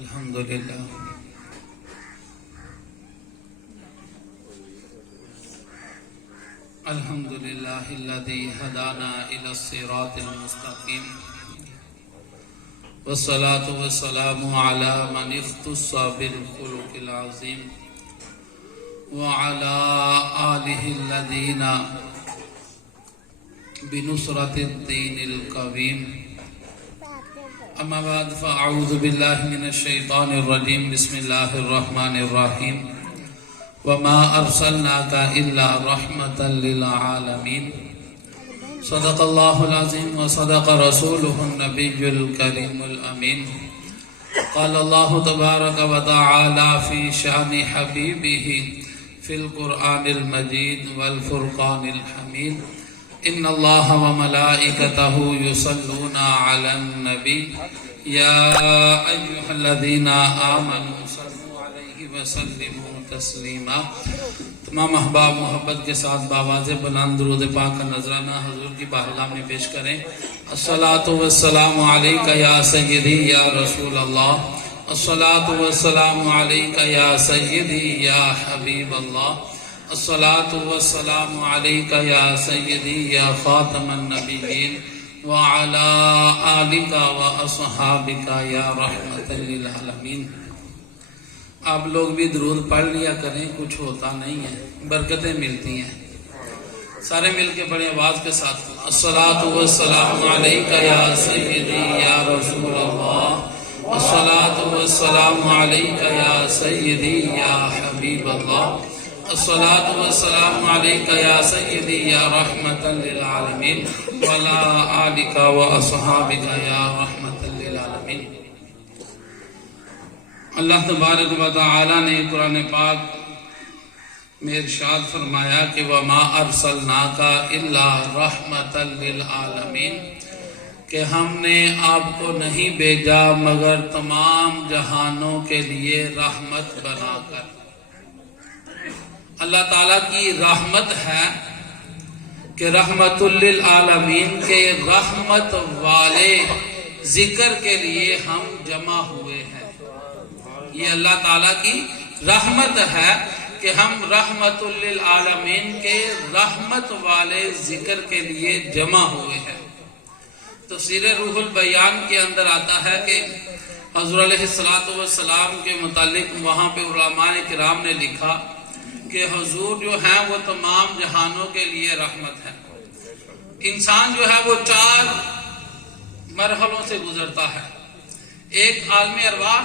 الحمد لله الحمد لله الذي هدانا إلى الصراط المستقيم والصلاة والسلام على من اختص بالخلق العظيم وعلى آله الذين بنصرة الدين القويم أما بعد فأعوذ بالله من الشيطان الرجيم بسم الله الرحمن الرحيم وما أرسلناك إلا رحمة للعالمين صدق الله العظيم وصدق رسوله النبي الكريم الأمين قال الله تبارك وتعالى في شأن حبيبه في القرآن المجيد والفرقان الحميد إن الله وملائكته يصلون على النبي يا أيها الذين آمنوا صلوا عليه وسلموا تسلیما۔ تمام احباب محبت کے ساتھ بآواز بلند درود پاک کا نذرانہ حضور کی بارگاہ میں پیش کریں۔ الصلاۃ والسلام علیک یا سیدی یا رسول اللہ، الصلاۃ والسلام علیک یا سیدی یا حبیب اللہ، الصلاۃ والسلام علیک یا سیدی یا خاتم النبیین وعلی آلک واصحابک یا رحمت للعالمین۔ آپ لوگ بھی درود پڑھ لیا کریں، کچھ ہوتا نہیں ہے، برکتیں ملتی ہیں۔ سارے مل کے بڑے آواز کے ساتھ الصلاۃ والسلام علیک یا سیدی یا رسول اللہ، الصلاۃ والسلام علیک یا سیدی یا حبیب اللہ، الصلاۃ والسلام علیک یا سیدی یا رحمت للعالمین وعلی آلک واصحابک یا رحمت للعالمین۔ اللہ تبارک و تعالی نے قرآن پاک میں ارشاد فرمایا کہ وَمَا أَرْسَلْنَاكَ إِلَّا رَحْمَةً لِلْعَالَمِينَ، کہ ہم نے آپ کو نہیں بھیجا مگر تمام جہانوں کے لیے رحمت بنا کر۔ اللہ تعالیٰ کی رحمت ہے کہ رحمت للعالمین کے رحمت والے ذکر کے لیے ہم جمع ہوئے ہیں۔ یہ اللہ تعالیٰ کی رحمت ہے کہ ہم رحمت للعالمین کے رحمت والے ذکر کے لیے جمع ہوئے ہیں۔ تفسیر روح البیان کے اندر آتا ہے کہ حضور علیہ السلام کے متعلق وہاں پہ علماء کرام نے لکھا کہ حضور جو ہیں وہ تمام جہانوں کے لیے رحمت ہے۔ انسان جو ہے وہ 4 مرحلوں سے گزرتا ہے۔ ایک عالم ارواح،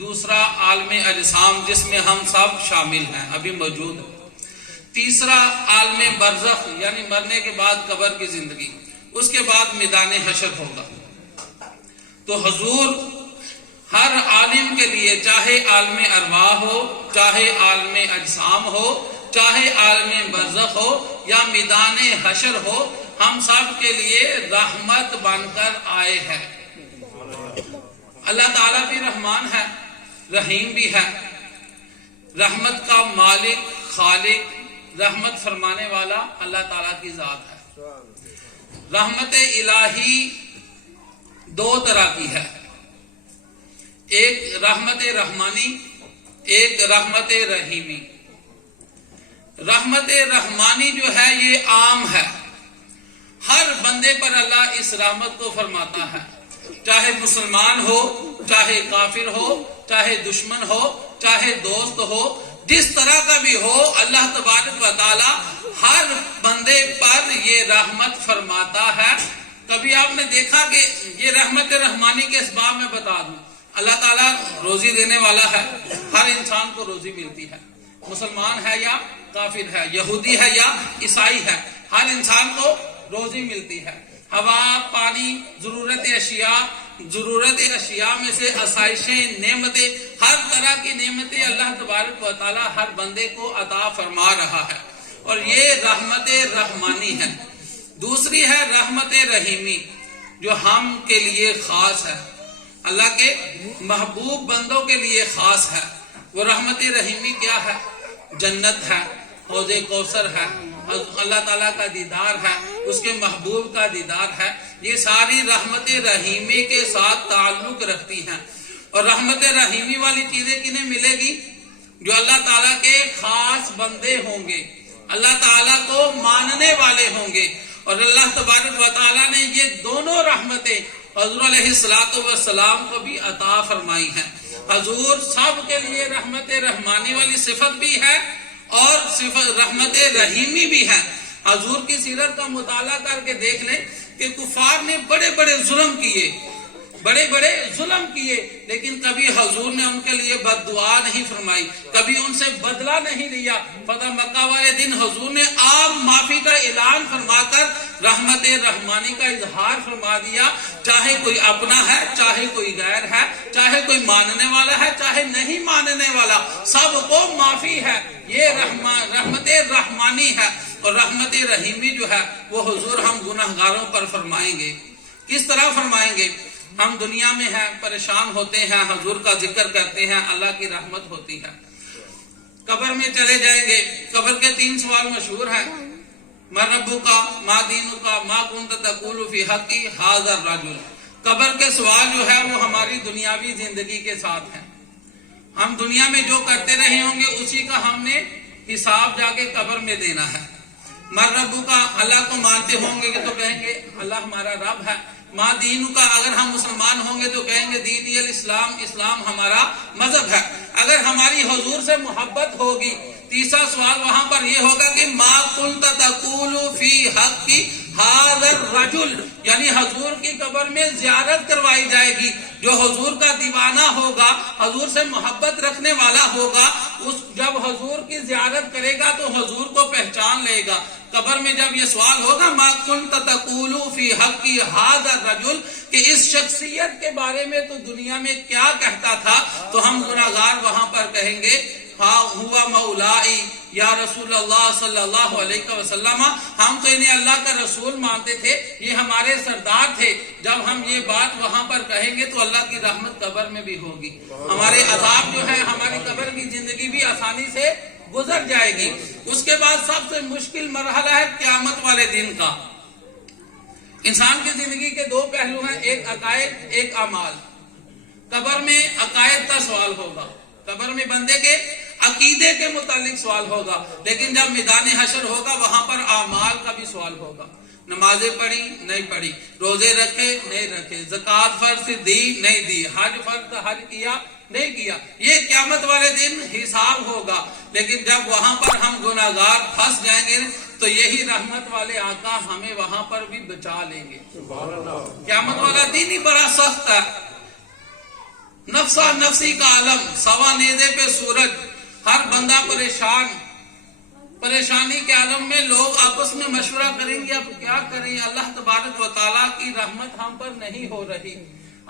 دوسرا عالم اجسام جس میں ہم سب شامل ہیں، ابھی موجود ہیں۔ تیسرا عالم برزخ یعنی مرنے کے بعد قبر کی زندگی، اس کے بعد میدان حشر ہوگا۔ تو حضور ہر عالم کے لیے، چاہے عالم ارواح ہو، چاہے عالم اجسام ہو، چاہے عالم برزخ ہو یا میدان حشر ہو، ہم سب کے لیے رحمت بن کر آئے ہیں۔ اللہ تعالیٰ بھی رحمان ہے، رحیم بھی ہے، رحمت کا مالک، خالق، رحمت فرمانے والا اللہ تعالیٰ کی ذات ہے۔ رحمت الہی 2 طرح کی ہے، ایک رحمت رحمانی، ایک رحمت رحیمی۔ رحمت رحمانی جو ہے یہ عام ہے، ہر بندے پر اللہ اس رحمت کو فرماتا ہے، چاہے مسلمان ہو، چاہے کافر ہو، چاہے دشمن ہو، چاہے دوست ہو، جس طرح کا بھی ہو، اللہ تبارک و تعالی ہر بندے پر یہ رحمت فرماتا ہے۔ کبھی آپ نے دیکھا کہ یہ رحمت رحمانی کے اسباب میں بتا دوں، اللہ تعالیٰ روزی دینے والا ہے، ہر انسان کو روزی ملتی ہے، مسلمان ہے یا کافر ہے، یہودی ہے یا عیسائی ہے، ہر انسان کو روزی ملتی ہے۔ ہوا، پانی، ضرورت اشیاء میں سے آسائشیں، نعمتیں، ہر طرح کی نعمتیں اللہ تبارک و تعالی ہر بندے کو عطا فرما رہا ہے، اور یہ رحمت رحمانی ہے۔ دوسری ہے رحمت رحیمی، جو ہم کے لیے خاص ہے، اللہ کے محبوب بندوں کے لیے خاص ہے۔ وہ رحمت رحیمی کیا ہے؟ جنت ہے، حوض کوثر ہے، اللہ تعالیٰ کا دیدار ہے، اس کے محبوب کا دیدار ہے۔ یہ ساری رحمت رحیمی کے ساتھ تعلق رکھتی ہیں۔ اور رحمت رحیمی والی چیزیں کنہیں ملے گی؟ جو اللہ تعالیٰ کے خاص بندے ہوں گے، اللہ تعالیٰ کو ماننے والے ہوں گے. اور اللہ تبارک و تعالیٰ نے یہ دونوں رحمتیں حضور علیہ السلام کو بھی عطا فرمائی ہیں. حضور سب کے لیے رحمت رحمانی والی صفت بھی ہے اور صفت رحمت رحیمی بھی ہے. حضور کی سیرت کا مطالعہ کر کے دیکھ لیں کہ کفار نے بڑے بڑے ظلم کیے لیکن کبھی حضور نے ان کے لیے بد دعا نہیں فرمائی، کبھی ان سے بدلہ نہیں لیا. فتح مکہ والے دن حضور نے عام معافی کا اعلان فرما کر رحمت رحمانی کا اظہار فرما دیا. چاہے کوئی اپنا ہے، چاہے کوئی غیر ہے، چاہے کوئی ماننے والا ہے، چاہے نہیں ماننے والا، سب کو معافی ہے. یہ رحمت رحمانی ہے. اور رحمت رحیمی جو ہے وہ حضور ہم گناہگاروں پر فرمائیں گے. کس طرح فرمائیں گے؟ ہم دنیا میں ہیں، پریشان ہوتے ہیں، حضور کا ذکر کرتے ہیں، اللہ کی رحمت ہوتی ہے. قبر میں چلے جائیں گے، قبر کے 3 سوال مشہور ہیں. من ربک، ما دینک، ما کنت تقول فی حقی ھذا الرجل. قبر کے سوال جو ہے وہ ہماری دنیاوی زندگی کے ساتھ ہیں. ہم دنیا میں جو کرتے رہے ہوں گے اسی کا ہم نے حساب جا کے قبر میں دینا ہے. من ربک، اللہ کو مانتے ہوں گے تو کہیں گے اللہ ہمارا رب ہے. ماں دین کا، اگر ہم مسلمان ہوں گے تو کہیں گے دین الاسلام، اسلام ہمارا مذہب ہے. اگر ہماری حضور سے محبت ہوگی، تیسرا سوال وہاں پر یہ ہوگا کہ ما کنت تقول فی حق ھذا الرجل، یعنی حضور کی قبر میں زیارت کروائی جائے گی. جو حضور کا دیوانہ ہوگا، حضور سے محبت رکھنے والا ہوگا، جب حضور کی زیارت کرے گا تو حضور کو پہچان لے گا. قبر میں جب یہ سوال ہوگا ما کنت تقول فی حق ھذا الرجل، کہ اس شخصیت کے بارے میں تو دنیا میں کیا کہتا تھا، تو ہم گناہگار وہاں پر کہیں گے ہوا مولائی یا رسول اللہ صلی اللہ علیہ وسلم، ہم تو انہیں اللہ کا رسول مانتے تھے، یہ ہمارے سردار تھے. جب ہم یہ بات وہاں پر کہیں گے تو اللہ کی رحمت قبر میں بھی ہوگی. ہمارے عذاب جو ہے، ہماری قبر کی زندگی بھی آسانی سے گزر جائے گی. اس کے بعد سب سے مشکل مرحلہ ہے قیامت والے دن کا. انسان کی زندگی کے 2 پہلو ہیں، ایک عقائد، ایک اعمال. قبر میں عقائد کا سوال ہوگا، قبر میں بندے کے عقیدے کے متعلق سوال ہوگا. لیکن جب میدان حشر ہوگا وہاں پر اعمال کا بھی سوال ہوگا. نمازیں پڑھی نہیں پڑھی، روزے رکھے نہیں رکھے، زکوٰۃ فرض دی نہیں دی، حج فرض حج کیا نہیں کیا. یہ قیامت والے دن حساب ہوگا. لیکن جب وہاں پر ہم گناہگار پھنس جائیں گے تو یہی رحمت والے آقا ہمیں وہاں پر بھی بچا لیں گے. قیامت والا دن ہی بڑا سخت ہے. نفسا نفسی کا عالم، سوا نیزے پہ سورج، ہر بندہ پریشان. پریشانی کے عالم میں لوگ آپس میں مشورہ کریں گے اب کیا کریں. اللہ تبارک و تعالیٰ کی رحمت ہم پر نہیں ہو رہی،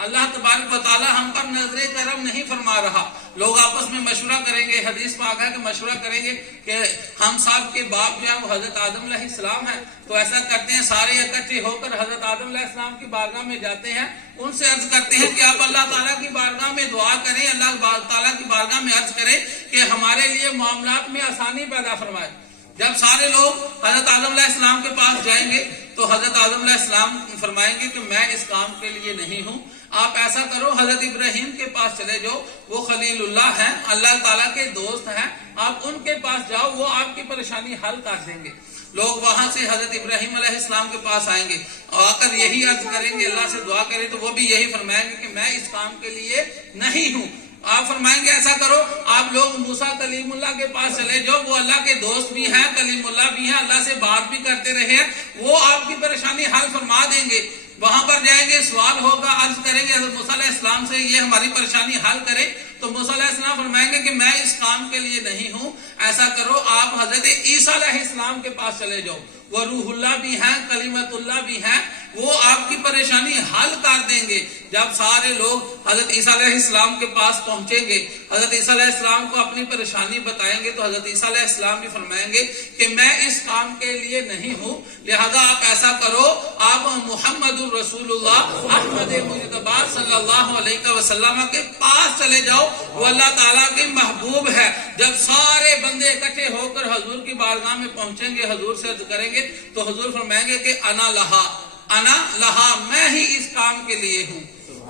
اللہ تبارک و تعالیٰ ہم پر نظر کرم نہیں فرما رہا. لوگ آپس میں مشورہ کریں گے. حدیث پاک ہے کہ مشورہ کریں گے کہ ہم سب کے باپ جو ہے وہ حضرت آدم علیہ السلام ہے، تو ایسا کرتے ہیں سارے اکٹھے ہو کر حضرت آدم علیہ السلام کی بارگاہ میں جاتے ہیں. ان سے عرض کرتے ہیں کہ آپ اللہ تعالیٰ کی بارگاہ میں دعا کریں، اللہ تعالیٰ کی بارگاہ میں عرض کریں کہ ہمارے لیے معاملات میں آسانی پیدا فرمائے. جب سارے لوگ حضرت آدم علیہ السلام کے پاس جائیں گے تو حضرت آدم علیہ السلام فرمائیں گے کہ میں اس کام کے لیے نہیں ہوں. آپ ایسا کرو، حضرت ابراہیم کے پاس چلے جاؤ، وہ خلیل اللہ ہیں، اللہ تعالیٰ کے دوست ہیں، آپ ان کے پاس جاؤ، وہ آپ کی پریشانی حل کر دیں گے. لوگ وہاں سے حضرت ابراہیم علیہ السلام کے پاس آئیں گے، آ کر یہی عرض کریں گے، اللہ سے دعا کریں، تو وہ بھی یہی فرمائیں گے کہ میں اس کام کے لیے نہیں ہوں. آپ فرمائیں گے ایسا کرو، آپ لوگ موسیٰ کلیم اللہ کے پاس چلے جاؤ، وہ اللہ کے دوست بھی ہیں، کلیم اللہ بھی ہیں، اللہ سے بات بھی کرتے رہے ہیں، وہ آپ کی پریشانی حل فرما دیں گے. وہاں پر جائیں گے، سوال ہوگا، عرض کریں گے حضرت موسیٰ علیہ السلام سے یہ ہماری پریشانی حل کرے، تو موسیٰ علیہ السلام فرمائیں گے کہ میں اس کام کے لیے نہیں ہوں. ایسا کرو، آپ حضرت عیسیٰ علیہ السلام کے پاس چلے جاؤ، وہ روح اللہ بھی ہیں، کلمت اللہ بھی ہیں، وہ آپ کی پریشانی حل کر دیں گے. جب سارے لوگ حضرت عیسیٰ علیہ السلام کے پاس پہنچیں گے، حضرت عیسیٰ علیہ السلام کو اپنی پریشانی بتائیں گے، تو حضرت عیسیٰ علیہ السلام بھی فرمائیں گے کہ میں اس کام کے لیے نہیں ہوں، لہذا آپ ایسا کرو، آپ محمد الرسول اللہ احمد مجتبی صلی اللہ علیہ وسلم کے پاس چلے جاؤ، وہ اللہ تعالیٰ کے محبوب ہے. جب سارے بندے اکٹھے ہو کر حضور کی بارگاہ میں پہنچیں گے، حضور سے عرض کریں گے، تو حضور فرمائیں گے کہ انا لہا، میں ہی اس کام کے لیے ہوں،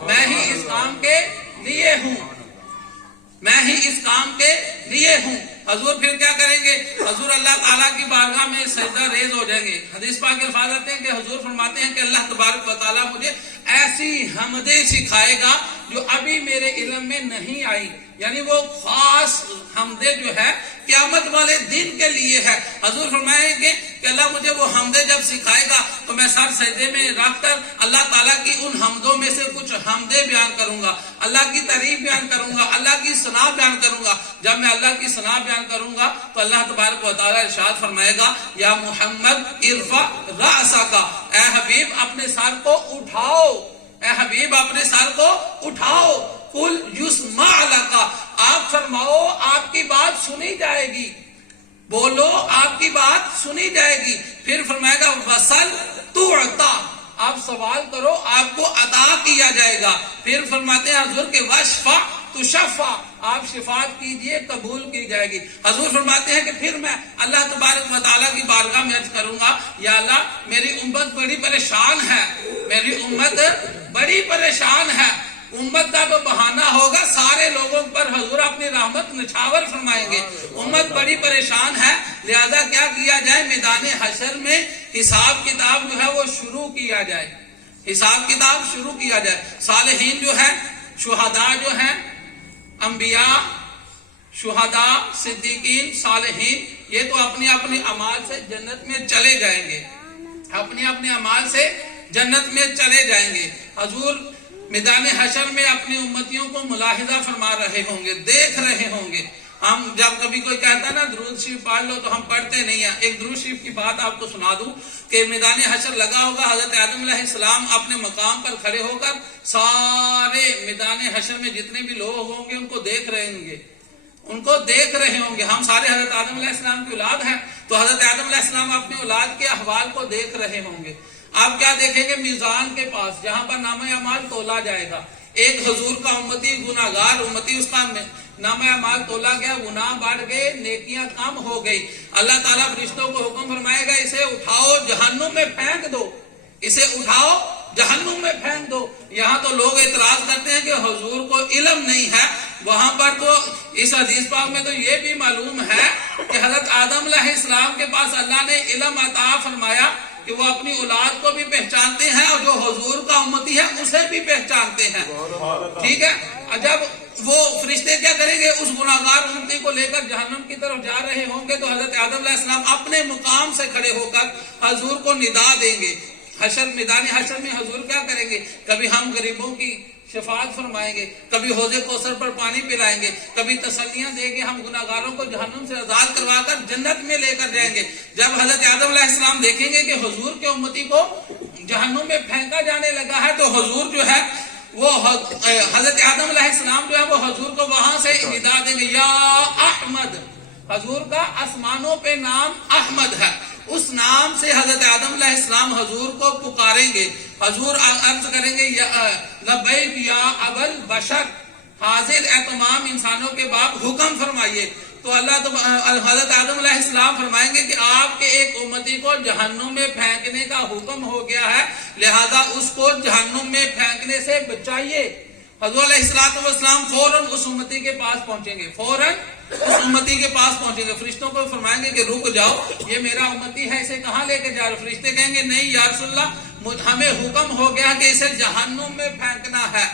میں ہی اس کام کے لیے ہوں، میں ہی اس کام کے لیے ہوں۔ حضور پھر کیا کریں گے؟ حضور اللہ تعالیٰ کی بارگاہ میں سجدہ ریز ہو جائیں گے۔ حدیث پاک کے الفاظ آتے ہیں کہ حضور فرماتے ہیں کہ اللہ تبارک و تعالیٰ مجھے ایسی حمدیں سکھائے گا جو ابھی میرے علم میں نہیں آئی، یعنی وہ خاص حمدیں جو ہے قیامت والے دن کے لیے ہے۔ حضور فرمائیں گے کہ اللہ مجھے وہ حمدیں جب سکھائے گا تو میں سر سجدے میں رکھ کر اللہ تعالیٰ کی ان حمدوں میں سے کچھ حمدیں بیان کروں گا، اللہ کی تعریف بیان کروں گا، اللہ کی ثنا بیان کروں گا۔ جب میں اللہ کی ثنا بیان کروں گا تو اللہ تبارک و تعالیٰ ارشاد فرمائے گا یا محمد ارفع رأسک، اے حبیب اپنے سر کو اٹھاؤ، اے حبیب اپنے سر کو اٹھاؤ، قل یسمع لک، آپ فرماؤ آپ کی بات سنی جائے گی، بولو آپ کی بات سنی جائے گی۔ پھر فرمائے گا وصل تعطی، آپ سوال کرو آپ کو عطا کیا جائے گا۔ پھر فرماتے ہیں حضور کے واشفع تشفع، آپ شفاعت کیجئے قبول کی جائے گی۔ حضور فرماتے ہیں کہ پھر میں اللہ تبارک و تعالیٰ کی بارگاہ میں عرض کروں گا یا اللہ میری امت بڑی پریشان ہے، میری امت بڑی پریشان ہے۔ امت کا تو بہانہ ہوگا سارے لوگوں پر حضور اپنی رحمت نچھاور فرمائیں گے، امت بڑی پریشان ہے، لہذا کیا کیا جائے؟ میدان حشر میں حساب کتاب جو ہے وہ شروع کیا جائے، حساب کتاب شروع کیا جائے۔ صالحین جو ہے، شہداء جو ہیں، انبیاء، شہداء، صدیقین، صالحین، یہ تو اپنی اپنی اعمال سے جنت میں چلے جائیں گے، اپنی اپنی اعمال سے جنت میں چلے جائیں گے۔ حضور میدان حشر میں اپنی امتیوں کو ملاحظہ فرما رہے ہوں گے، دیکھ رہے ہوں گے۔ ہم جب کبھی کوئی کہتا ہے نا درود شریف پڑھ لو تو ہم پڑھتے نہیں ہیں۔ ایک درود شریف کی بات آپ کو سنا دوں کہ میدان حشر لگا ہوگا، حضرت آدم علیہ السلام اپنے مقام پر کھڑے ہو کر سارے میدان حشر میں جتنے بھی لوگ ہوں گے ان کو دیکھ رہے ہوں گے، ان کو دیکھ رہے ہوں گے۔ ہم سارے حضرت آدم علیہ السلام کی اولاد ہیں، تو حضرت آدم علیہ السلام اپنی اولاد کے احوال کو دیکھ رہے ہوں گے۔ آپ کیا دیکھیں گے؟ میزان کے پاس جہاں پر نامہ اعمال تولا جائے گا، ایک حضور کا امتی گناہگار امتی، اس کا نامہ اعمال تولا گیا، گناہ بڑھ گئے، نیکیاں کم ہو گئی۔ اللہ تعالیٰ فرشتوں کو حکم فرمائے گا اسے اٹھاؤ جہنم میں پھینک دو، اسے اٹھاؤ جہنم میں پھینک دو۔ یہاں تو لوگ اعتراض کرتے ہیں کہ حضور کو علم نہیں ہے، وہاں پر تو اس حدیث پاک میں تو یہ بھی معلوم ہے کہ حضرت آدم علیہ السلام کے پاس اللہ نے علم عطا فرمایا کہ وہ اپنی اولاد کو بھی پہچانتے ہیں اور جو حضور کا امتی ہے اسے بھی پہچانتے ہیں، ٹھیک ہے۔ جب وہ فرشتے کیا کریں گے؟ اس گناہگار امتی کو لے کر جہنم کی طرف جا رہے ہوں گے تو حضرت آدم علیہ السلام اپنے مقام سے کھڑے ہو کر حضور کو ندا دیں گے۔ حشر میدان حشر میں حضور کیا کریں گے؟ کبھی ہم غریبوں کی شفاعت فرمائیں گے، کبھی حوض کوثر پر پانی پلائیں گے، کبھی تسلیاں دیں گے، ہم گناہگاروں کو جہنم سے آزاد کروا کر جنت میں لے کر جائیں گے۔ جب حضرت آدم علیہ السلام دیکھیں گے کہ حضور کے امتی کو جہنم میں پھینکا جانے لگا ہے تو حضور جو ہے وہ حضرت آدم علیہ السلام جو ہے وہ حضور کو وہاں سے ندا دیں گے یا احمد۔ حضور کا آسمانوں پہ نام احمد ہے، اس نام سے حضرت آدم علیہ السلام حضور کو پکاریں گے۔ حضور عرض کریں گے لبیک یا ابل بشر، حاضر اے تمام انسانوں کے باپ، حکم فرمائیے۔ تو حضرت آدم علیہ السلام فرمائیں گے کہ آپ کے ایک امتی کو جہنم میں پھینکنے کا حکم ہو گیا ہے، لہذا اس کو جہنم میں پھینکنے سے بچائیے۔ حضور علیہ السلام فوراً اس امتی کے پاس پہنچیں گے، فوراً اس امتی کے پاس پہنچیں گے، فرشتوں کو فرمائیں گے کہ رک جاؤ، یہ میرا امتی ہے، اسے کہاں لے کے جا رہے؟ فرشتے کہیں گے نہیں یا رسول اللہ، ہمیں حکم ہو گیا کہ اسے جہنم میں پھینکنا ہے۔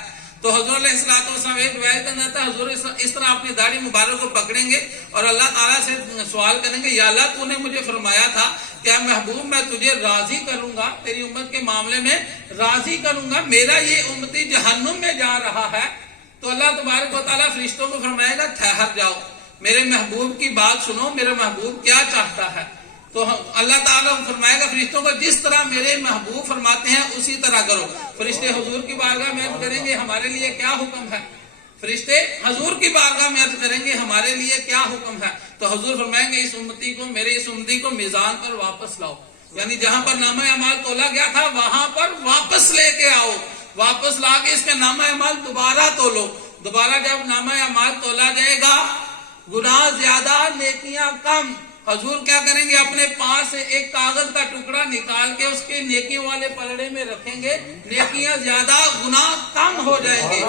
تو حضور علیہ السلام ایک روایت اندر تھا، حضور اس طرح اپنی داڑھی مبارک کو پکڑیں گے اور اللہ تعالیٰ سے سوال کریں گے یا اللہ تو نے مجھے فرمایا تھا کہ محبوب میں تجھے راضی کروں گا، تیری امت کے معاملے میں راضی کروں گا، میرا یہ امتی جہنم میں جا رہا ہے۔ تو اللہ تبارک و تعالیٰ فرشتوں کو فرمائے گا ٹھہر جاؤ، میرے محبوب کی بات سنو، میرا محبوب کیا چاہتا ہے۔ تو اللہ تعالیٰ فرمائے گا فرشتوں کو جس طرح میرے محبوب فرماتے ہیں اسی طرح کرو۔ فرشتے حضور کی بارگاہ میں عرض کریں گے ہمارے لیے کیا حکم ہے؟ فرشتے حضور کی بارگاہ میں عرض کریں گے ہمارے لیے کیا حکم ہے؟ تو حضور فرمائیں گے اس امتی کو، میرے اس امتی کو میزان پر واپس لاؤ، یعنی جہاں پر نامہ اعمال تولا گیا تھا وہاں پر واپس لے کے آؤ، واپس لا کے اس میں نامہ اعمال دوبارہ تولو۔ دوبارہ جب نامہ اعمال تولا جائے گا، گناہ زیادہ نیکیاں کم، حضور کیا کریں گے؟ اپنے پاس سے ایک کاغذ کا ٹکڑا نکال کے اس کے نیکیوں والے پلڑے میں رکھیں گے، نیکیاں زیادہ، گناہ کم ہو جائیں گے،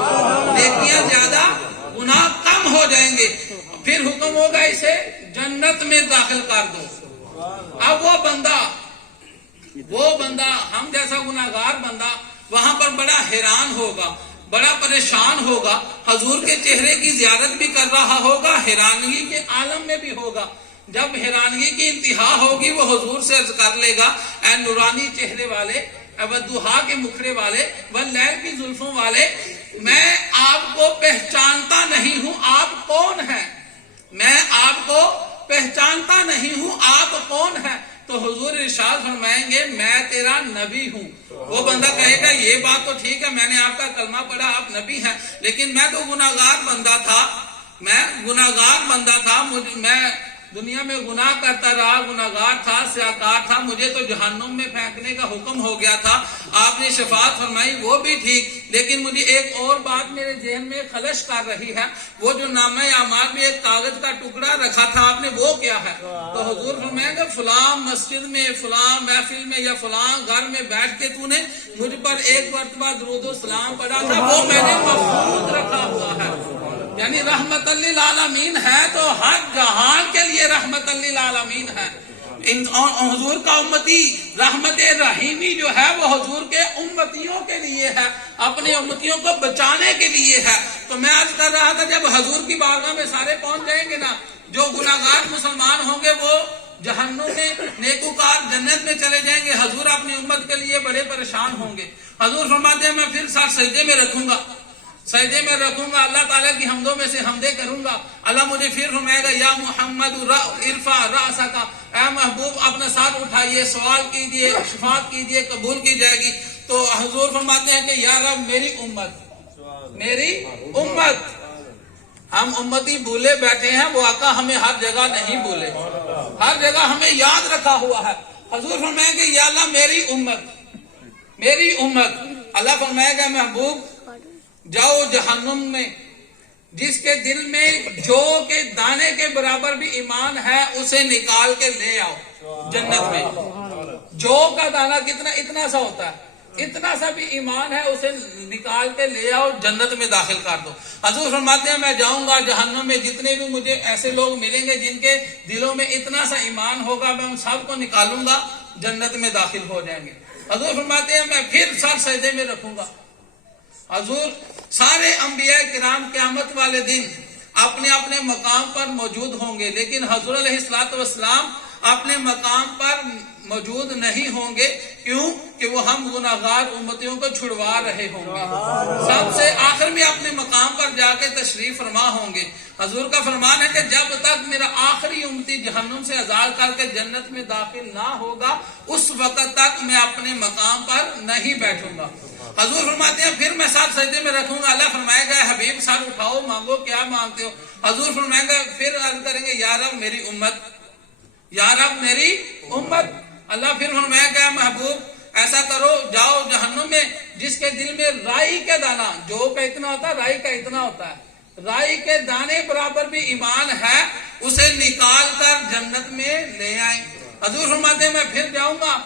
نیکیاں زیادہ، گناہ کم ہو جائیں گے۔ پھر حکم ہوگا اسے جنت میں داخل کر دو۔ اب وہ بندہ ہم جیسا گناہگار بندہ وہاں پر بڑا حیران ہوگا، بڑا پریشان ہوگا، حضور کے چہرے کی زیارت بھی کر رہا ہوگا، حیرانگی کے عالم میں بھی ہوگا۔ جب حیرانگی کی انتہا ہوگی وہ حضور سے عرض کر لے گا، اے نورانی چہرے والے، اے والضحیٰ کے مکھڑے والے، واللیل کی زلفوں والے، میں آپ کو پہچانتا نہیں ہوں، آپ کون ہیں؟ میں آپ کو پہچانتا نہیں ہوں، آپ کون ہیں؟ تو حضور ارشاد فرمائیں گے میں تیرا نبی ہوں۔ وہ بندہ کہے گا یہ بات تو ٹھیک ہے، میں نے آپ کا کلمہ پڑھا، آپ نبی ہیں، لیکن میں تو گناہگار بندہ تھا، میں دنیا میں گناہ کرتا رہا، گناہگار تھا، سیاکار تھا، مجھے تو جہنم میں پھینکنے کا حکم ہو گیا تھا۔ آپ نے شفاعت فرمائی، وہ بھی ٹھیک، لیکن مجھے ایک اور بات میرے ذہن میں خلش کر رہی ہے، وہ جو نامہ اعمال میں ایک کاغذ کا ٹکڑا رکھا تھا آپ نے، وہ کیا ہے؟ تو حضور فرمائیں گے فلاں مسجد میں، فلاں محفل میں یا فلاں گھر میں بیٹھ کے تو نے مجھ پر ایک مرتبہ درود و سلام پڑھا تھا، وہ میں نے محفوظ رکھا ہوا ہے۔ یعنی رحمت للعالمین ہے تو ہر جہان کے لیے رحمت للعالمین ہے۔ حضور کا امتی، رحمت رحیمی جو ہے وہ حضور کے امتیوں کے لیے ہے، اپنے امتیوں کو بچانے کے لیے ہے۔ تو میں عرض کر رہا تھا جب حضور کی بارگاہ میں سارے پہنچ جائیں گے نا، جو گناہگار مسلمان ہوں گے وہ جہنم میں، نیکوکار جنت میں چلے جائیں گے۔ حضور اپنی امت کے لیے بڑے پریشان ہوں گے۔ حضور فرماتے ہیں میں پھر سر سجدے میں رکھوں گا، سجدے میں رکھوں گا، اللہ تعالیٰ کی حمدوں میں سے حمدیں کروں گا۔ اللہ مجھے پھر فرمائے گا یا محمد ارفع رأسک، اے محبوب اپنا ساتھ اٹھائیے، سوال کیجئے، شفاعت کیجئے، قبول کی جائے گی۔ تو حضور فرماتے ہیں کہ یا رب میری امت، ہم امتی بھولے بیٹھے ہیں، وہ آقا ہمیں ہر جگہ نہیں بھولے، ہر جگہ ہمیں یاد رکھا ہوا ہے۔ حضور فرمائیں گے یا اللہ میری امت۔ اللہ فرمائے گا محبوب جاؤ جہنم میں، جس کے دل میں جو کے دانے کے برابر بھی ایمان ہے اسے نکال کے لے آؤ جنت میں۔ جو کا دانہ کتنا، اتنا سا ہوتا ہے، اتنا سا بھی ایمان ہے، اسے نکال کے لے آؤ جنت میں داخل کر دو۔ حضور فرماتے ہیں میں جاؤں گا جہنم میں، جتنے بھی مجھے ایسے لوگ ملیں گے جن کے دلوں میں اتنا سا ایمان ہوگا، میں ان سب کو نکالوں گا، جنت میں داخل ہو جائیں گے۔ حضور فرماتے ہیں میں پھر سر سجدے میں رکھوں گا۔ حضور سارے انبیاء کرام قیامت والے دن اپنے اپنے مقام پر موجود ہوں گے، لیکن حضور علیہ الصلوۃ والسلام اپنے مقام پر موجود نہیں ہوں گے۔ کیوں؟ کہ وہ ہم گناہگار امتیوں کو چھڑوا رہے ہوں گے، سب سے آخر میں اپنے مقام پر جا کے تشریف فرما ہوں گے۔ حضور کا فرمان ہے کہ جب تک میرا آخری امتی جہنم سے آزاد کر کے جنت میں داخل نہ ہوگا اس وقت تک میں اپنے مقام پر نہیں بیٹھوں گا۔ حضور فرماتے ہیں پھر میں ساتھ سجدے میں رکھوں گا۔ اللہ فرمائے گا حبیب سر اٹھاؤ، مانگو کیا مانگتے ہو۔ حضور فرمائے گا پھر عرض کریں گے یا رب میری امت۔ اللہ پھر فرمائے گا محبوب ایسا کرو جاؤ جہنم میں، جس کے دل میں رائی کے دانہ، جو کا اتنا ہوتا ہے رائی کا اتنا ہوتا ہے، رائی کے دانے برابر بھی ایمان ہے، اسے نکال کر جنت میں لے آئیں۔ حضور فرماتے ہیں میں پھر جاؤں گا،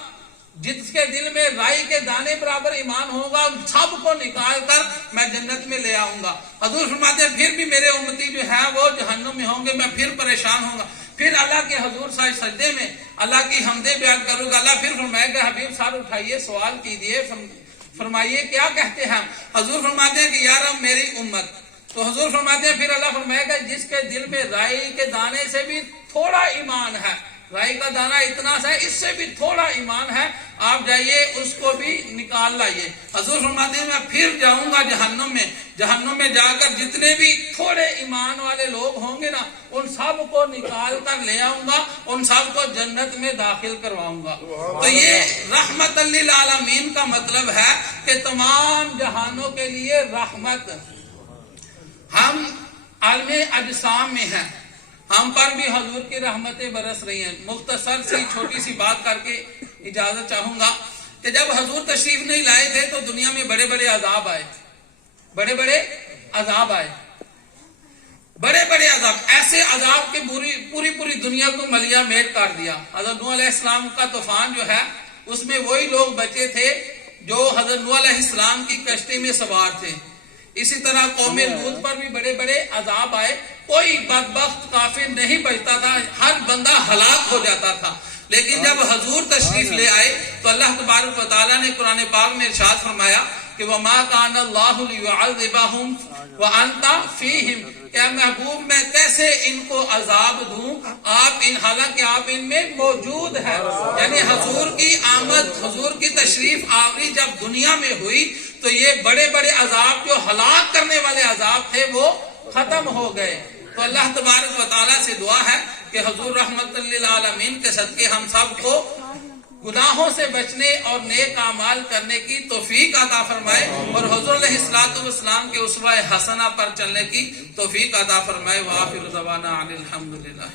جس کے دل میں رائی کے دانے برابر ایمان ہوگا سب کو نکال کر میں جنت میں لے آؤں گا۔ حضور فرماتے ہیں پھر بھی میرے امتی جو ہے وہ جہنم میں ہوں گے، میں پھر پریشان ہوں گا۔ پھر اللہ کے حضور سجدے میں اللہ کی حمدیں بیان کروں گا۔ اللہ پھر فرمائے گا حبیب سر اٹھائیے، سوال کیجئے، فرمائیے کیا کہتے ہیں۔ حضور فرماتے ہیں کہ یا رب میری امت۔ تو حضور فرماتے ہیں پھر اللہ فرمائے گا جس کے دل میں رائی کے دانے سے بھی تھوڑا ایمان ہے، رائی کا دانہ اتنا سا ہے، اس سے بھی تھوڑا ایمان ہے، آپ جائیے اس کو بھی نکال لائیے۔ حضور فرماتے ہیں میں پھر جاؤں گا جہنم میں جا کر جتنے بھی تھوڑے ایمان والے لوگ ہوں گے نا ان سب کو نکال کر لے آؤں گا، ان سب کو جنت میں داخل کرواؤں گا۔ تو یہ رحمت للعالمین کا مطلب ہے کہ تمام جہانوں کے لیے رحمت۔ ہم عالم اجسام میں ہیں، ہم پر بھی حضور کی رحمتیں برس رہی ہیں۔ مختصر سی چھوٹی سی بات کر کے اجازت چاہوں گا کہ جب حضور تشریف نہیں لائے تھے تو دنیا میں بڑے بڑے عذاب آئے، بڑے بڑے عذاب، ایسے عذاب کے پوری دنیا کو ملیا میٹ کر دیا۔ حضرت نوح علیہ السلام کا طوفان جو ہے اس میں وہی لوگ بچے تھے جو حضرت نوح علیہ السلام کی کشتی میں سوار تھے۔ اسی طرح قوم لوط پر بھی بڑے بڑے عذاب آئے، کوئی بدبخت کافر نہیں بچتا تھا، ہر بندہ ہلاک ہو جاتا تھا۔ لیکن جب حضور تشریف لے آئے تو اللہ تبارک و تعالیٰ نے قرآن پاک میں ارشاد فرمایا کہ وَمَا كَانَ اللَّهُ لِيُعَذِّبَهُمْ وَأَنْتَ فِيهِمْ، کہ محبوب میں کیسے ان کو عذاب دوں آپ حالانکہ آپ ان میں موجود ہیں۔ یعنی حضور کی آمد، حضور کی تشریف آوری جب دنیا میں ہوئی تو یہ بڑے بڑے عذاب جو ہلاک کرنے والے عذاب تھے وہ ختم ہو گئے۔ تو اللہ تبارک و تعالیٰ سے دعا ہے کہ حضور رحمت للعالمین کے صدقے ہم سب کو گناہوں سے بچنے اور نیک اعمال کرنے کی توفیق عطا فرمائے، اور حضور علیہ السلام کے اسوہ حسنہ پر چلنے کی توفیق عطا فرمائے۔ وآخر دعوانا ان الحمدللہ۔